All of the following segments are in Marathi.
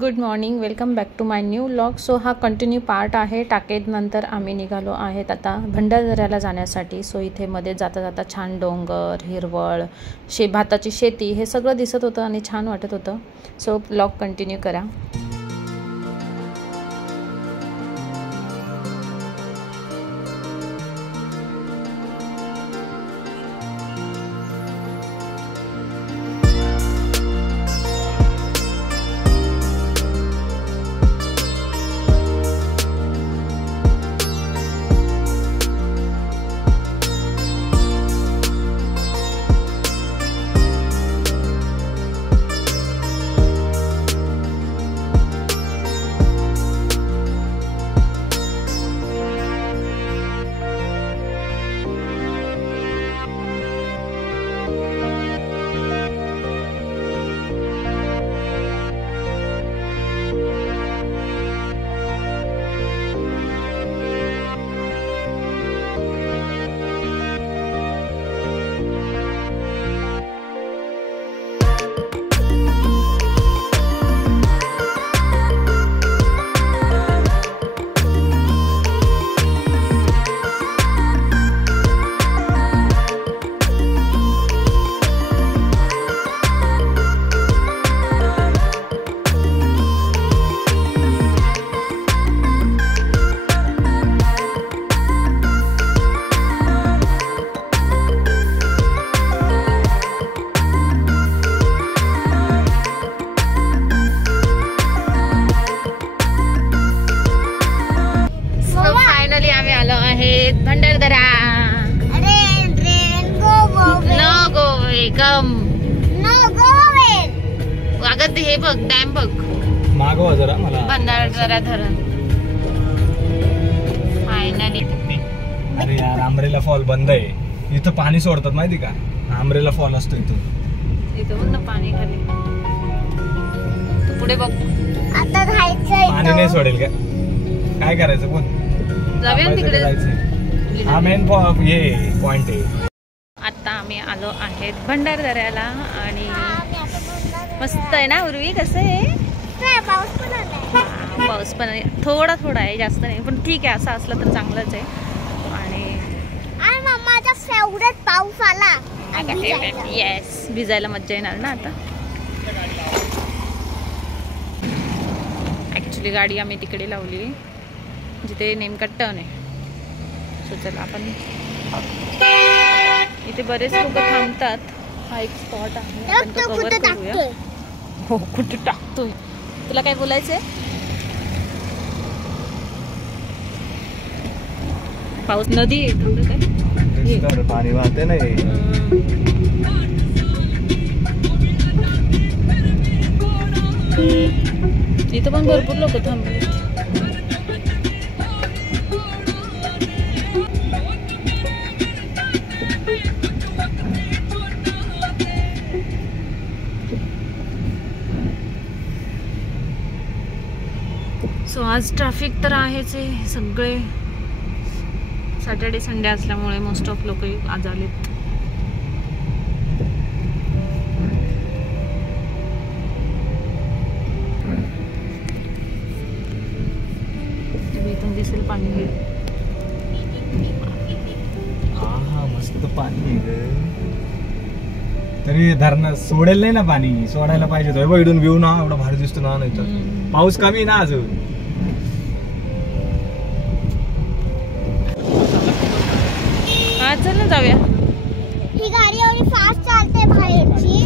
Good morning, welcome back to my new vlog. So हा कंटिन्यू पार्ट आहे. टाकेदनंतर आम्ही निघालो आहेत आता भंडारदऱ्याला जाण्यासाठी. सो इथे मध्ये जाता जाता छान डोंगर, हिरवळ, भाताची शेती हे सगळं दिसत होतं आणि छान वाटत होतं. सो व्लॉग कंटिन्यू करा. भंडारदरा वागत हे बघ, डॅम बघ, मागवा जरा मला. भंडारदरा धरण फायनली. अरे यार, आंब्रेला फॉल बंद आहे. इथं पाणी सोडतात माहिती का? आंब्रेला फॉल असतो इथं. इथं बघ ना पाणी खाली. तू पुढे बघ. आता जायचंय. पाणी नाही सोडेल का? काय करायचं? पण जाऊया तिकडे. हा मेन पॉइंट आहे. आता आम्ही आलो आहेत भंडारदऱ्याला आणि मस्त आहे ना उर्वी. कसं आहे? पाऊस पण थोडा थोडा आहे, जास्त नाही, पण ठीक आहे. असं असलं तर चांगलंच आहे. आणि माझा फेवरेट पाऊस आला. येस, भिजायला मज्जा येणार ना आता. ऍक्च्युली गाडी आम्ही तिकडे लावली जिथे नेमका टर्न आहे. सो चला आपण, इथे बरेच लोक थांबतात. हा एक स्पॉट आहे, आपण तो कव्हर करूया. हो, कुठे टाकतोय? तुला काय बोलायचंय? पाऊस, नदी आहे काय? पाणी वाहते नाही. इथं पण भरपूर लोक थांबले. सो आज ट्रॅफिक तर आहेच आहे. सगळे सॅटर्डे संडे असल्यामुळे मोस्ट ऑफ लोक आज आलेत. इथून दिसेल पाणी. हा मस्त पाणी. तरी धरण सोडेल नाही ना पाणी? सोडायला पाहिजे. इथून व्ह्यू ना एवढा भारी दिसतो ना. नाही तर पाऊस कमी ना अजून. चल ना जाऊया. ही गाडी एवढी फास्ट चालते बाहेरची.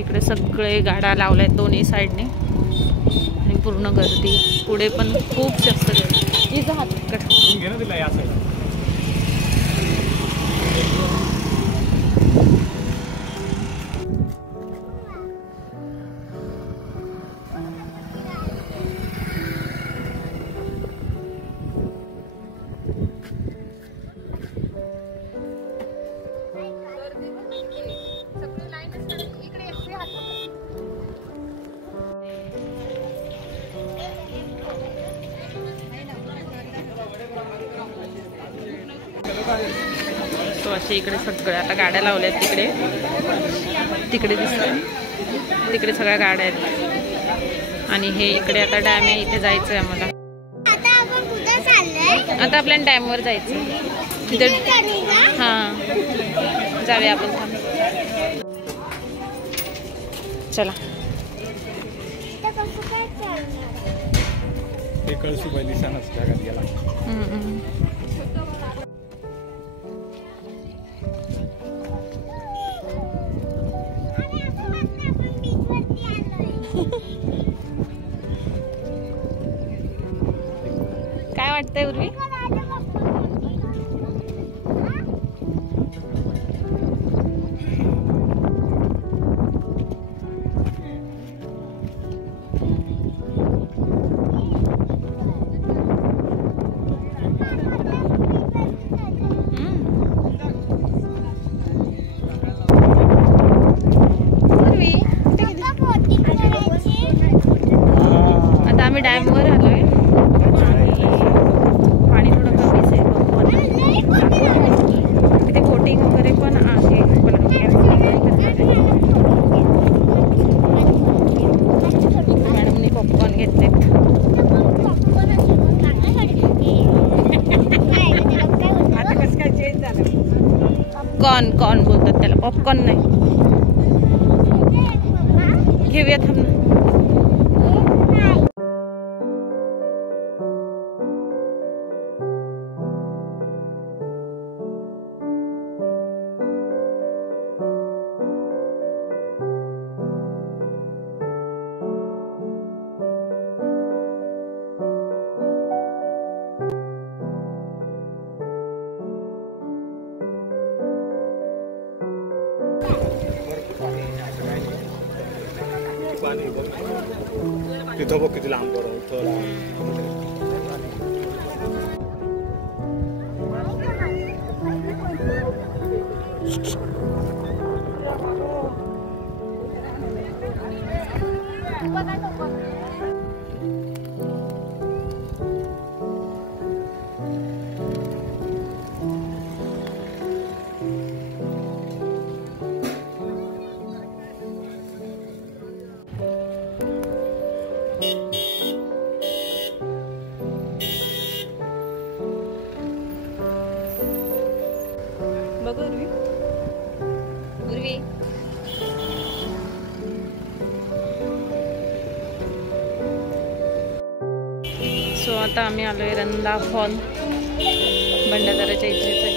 इकडे सगळे गाड्या लावल्यात दोन्ही साईडने आणि पूर्ण गर्दी. पुढे पण खूप जास्त गर्दी. इथं हात सो असे इकडे सगळे आता गाड्या लावल्यात तिकडे तिकडे दिसतात. तिकडे सगळ्या गाड्या आहेत आणि हे इकडे आता डॅम आहे, इथे जायचं आहे आम्हाला. आता आपण कुठे चाललोय? आता आपल्याला डॅमवर जायचं तिथे. हां जाऊया आपण. चला तर कसं काय चालणार? ते कळसुबाई दिसानच जगात गेला. काय वाटतंय उर्वी? आता आम्ही डॅमवर आलोय. पाणी थोडं कमीच आहे. तिथे बोटिंग वगैरे पण आहे, पण मॅडमनी पॉपकॉर्न घेतले. कॉर्न बोलतात त्याला, पॉपकॉर्न नाही. घेऊया थांब ना. तिथं बघ किती लांब पडतो. बघ उर्वी. उर्वी सो आता आम्ही आलोय रंदा फॉल, भंडारदऱ्याच्या इथेच आहे.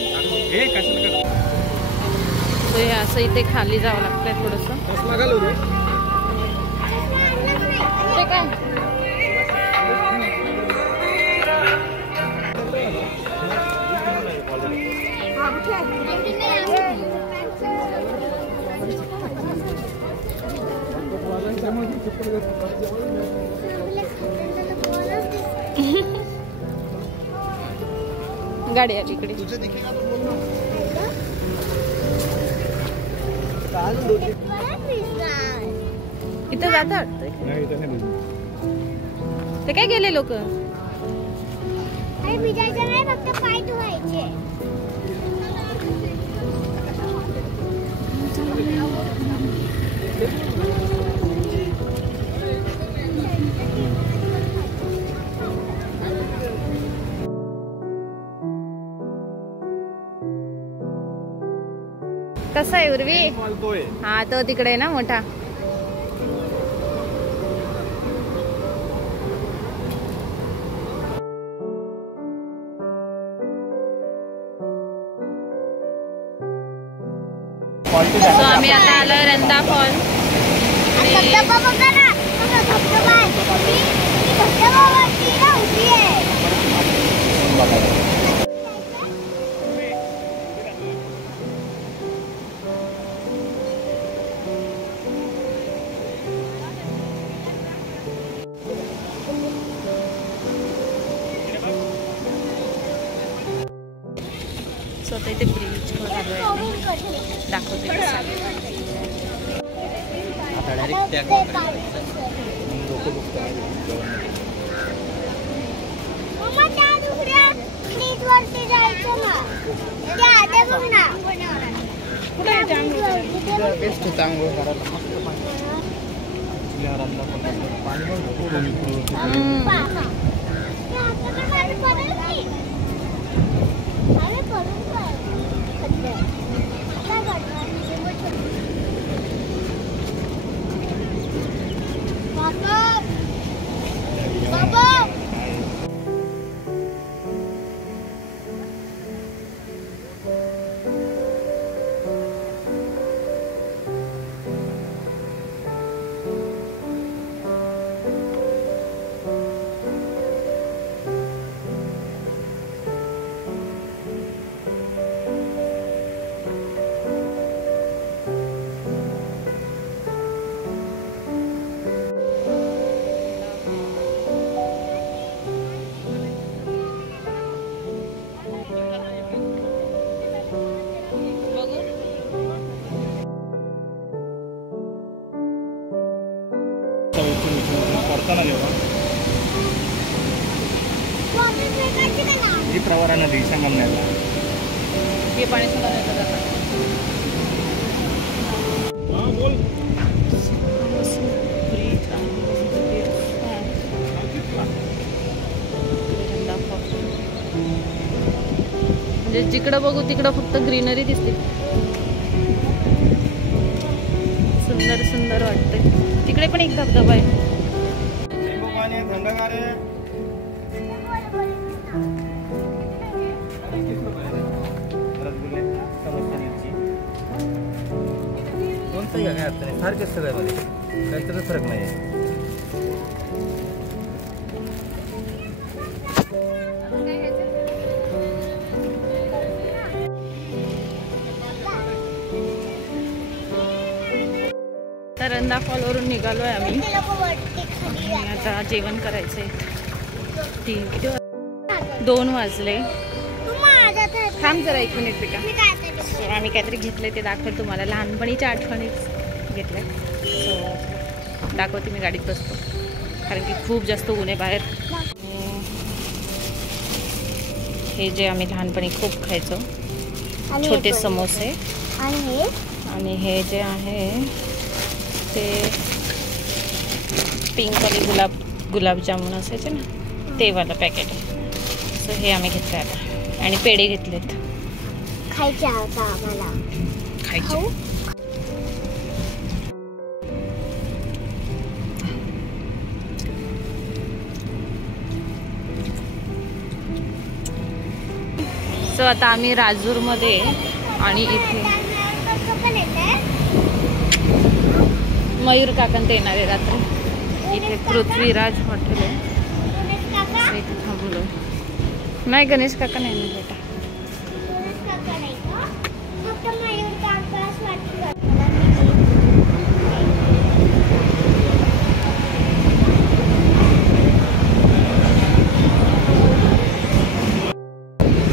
सो हे असं इथे खाली जावं लागतंय थोडंसं. ते काय गाडी आली इकडे. इथं जातात ते काय गेले लोक. भिजायचं नाही, फक्त पाय धुवायचे. कसा आहे उर्वी? हा तो तिकडे आहे ना मोठा. सो आम्ही आता आलो रंदा फॉल. धबधबा बघा ना, धबधबा आहे. धबधबावरती ना उभी आहे. स्वतः इथे ब्रिजवर आलोय, दाखवते कुठे आपल्या घरातला पाणी ही प्रवारा नदी संगमनेरला हे पाणी सुद्धा येतं जातं. बोल. म्हणजे जिकडं बघू तिकडं फक्त ग्रीनरी दिसते. सुंदर सुंदर वाटतंय. तिकडे पण एक धबधबा आहे. थंडगार आहे. कोणतंही काय अर्थ नाही, सारखेच सगळ्यामध्ये काहीतरी फरक नाही. तर रंधा फॉलवरून निघालोय आम्ही. आता जेवण करायचंय. 2 वाजले. थांब जरा 1 मिनिट पिका. आम्ही काहीतरी घेतलंय ते दाखवते तुम्हाला. लहानपणीच्या आठवणीच घेतलंय. सो दाखवते. मी गाडीत बसतो कारण की खूप जास्त ऊन आहे बाहेर. हे जे आम्ही लहानपणी खूप खायचो छोटे समोसे. आणि हे जे आहे ते पिंक वाले गुलाबजामुन असायचे ना, ते वाला पॅकेट आहे. सो हे आम्ही घेतलं आता. आणि पेढे घेतलेत. खायचे आता आम्हाला. खायचे. सो आता आम्ही राजूरमध्ये आणि इथे मयूर काकांत येणार आहे रात्री. इथे पृथ्वीराज हॉटेल आहे. इथे थांबलो. नाही गणेश काका नाही ना बेटा.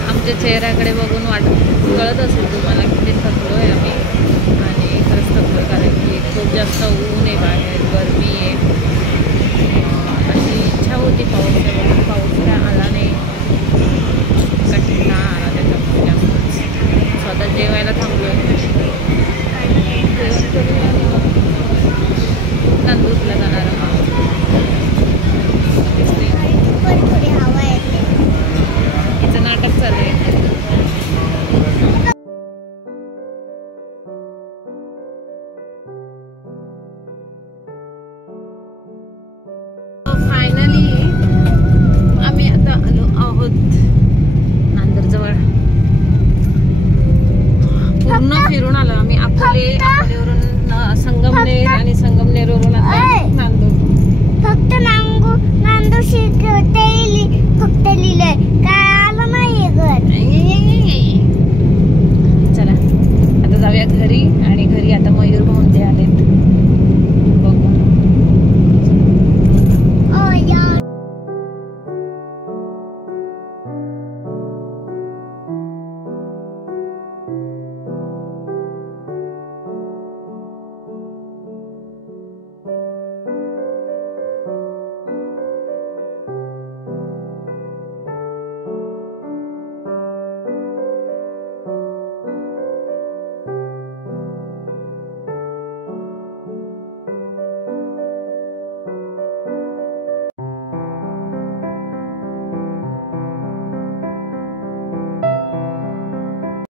आमच्या चेहऱ्याकडे बघून कळत असेल तुम्हाला किती थकलोय आम्ही. आणि खरंच थकलो कारण की खूप जास्त ऊन आहे बाहेर, गरमी आहे. अशी इच्छा होती पाऊस काय आला नाही. कंटिन्यू आला त्याच्यामुळे जास्तच. स्वतः जेवायला थांबलोय. नांदूरला जाणार आहोत. हिचं नाटक चालू आहे. फायनली आम्ही आता आलो आहोत नांदूरजवळ. पूर्ण फिरून आलो आम्ही. अकोलेवरून संगमनेर आणि संगमनेरवरून आता नांदूर. फक्त नांदूर फक्त लिहिलंय, काय आलं नाहीये घर.